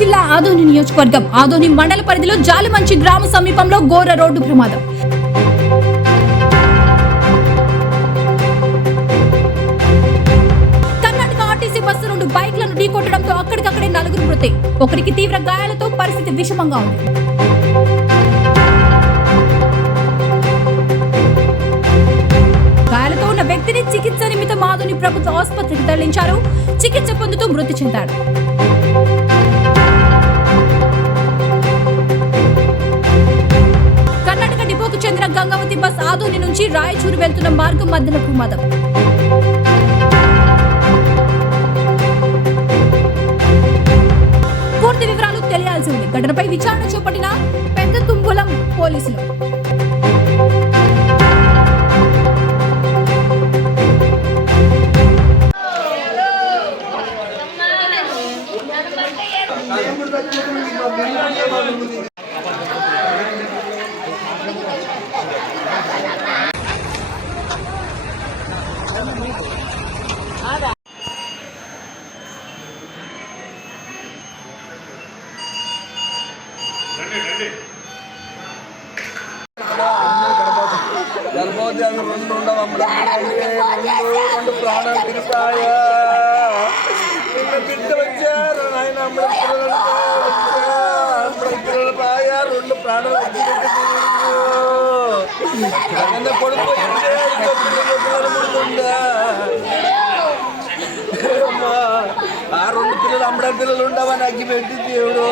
జిల్లా ఆదోని నియోజకవర్గం. ఆదోని మండల పరిధిలో జాలిమంచి గ్రామ సమీపంలో ఘోర రోడ్డు ప్రమాదం. కర్ణాటక ఆర్టీసీ బస్సు రెండు బైక్లను ఢీకొట్టడంతో అక్కడికక్కడే నలుగురు మృతి. ఒకరికి తీవ్ర గాయాలతో పరిస్థితి విషమంగా ఉంది. గాయాలతో ఉన్న వ్యక్తిని చికిత్స నిమిత్తం ఆదోని ప్రభుత్వ ఆసుపత్రికి తరలించారు. చికిత్స పొందుతూ మృతి చెందాడు ఆదోని నుంచి రాయచూరు వెళ్తున్న మార్గం మధ్యన ప్రమాదం పూర్తి వివరాలు తెలియాల్సి ఉంది. ఘటనపై విచారణ చేపట్టిన పెద్ద తుంబులం పోలీసులు గర్భవతి రెండు ఉండవు రెండు రెండు ప్రాణాలు తిరిపాయా నిన్న బిడ్డ వచ్చారు నాయన పిల్లలు పాయా రెండు ప్రాణాలు వచ్చి కొడుకు పిల్లలు పుడుతుందా అమ్మా, పిల్లలు పిల్లలు ఉండవని అగ్గి పెట్టి దేవుడు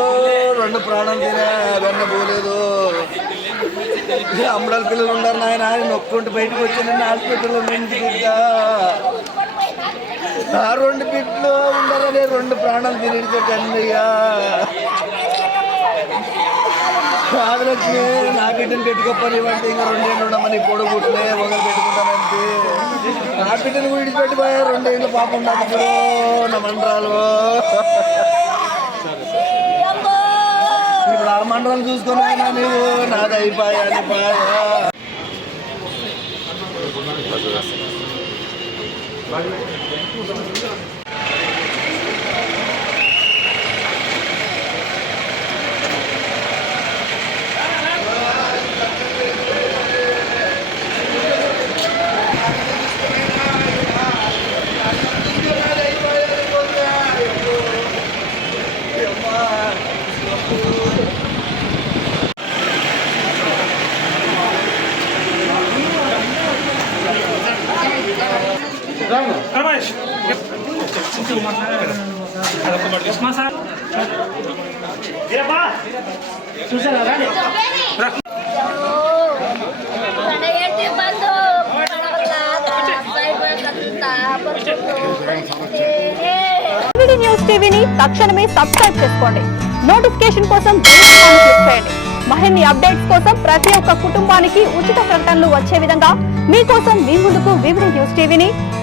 రెండు ప్రాణాలు తినే వెన్న పోలేదు. అమ్మడాల పిల్లలు ఉండరు నాయన నొక్కుంటూ బయటకు వచ్చి హాస్పిటల్లో నుంచి బిడ్డ ఆ రెండు బిడ్డలు ఉండాలని రెండు ప్రాణాలు తినేటట్టు అన్నయ్యా కాదులక్ష్మి నా బిడ్డను పెట్టుకోపని ఇంకా రెండేళ్ళు ఉండమని పొడుగు పుట్టినే ఒకరు పెట్టుకుంటానంటే నా బిడ్డను విడిచిపెట్టిపోయా రెండేళ్ళు పాపం నాకు ఇప్పుడు నా మండరాలు ఇప్పుడు ఆ మండలం చూసుకొని నీవు నాది అయిపోయా పాయా? చూసారా న్యూస్ టీవీని తక్షణమే సబ్స్క్రైబ్ చేసుకోండి. నోటిఫికేషన్ కోసం బెల్ ఐకాన్ చేయండి. మరిన్ని అప్డేట్స్ కోసం ప్రతి ఒక్క కుటుంబానికి ఉచిత ప్రకటనలు వచ్చే విధంగా మీకోసం మీ ముందుకు వివిడి న్యూస్ టీవీని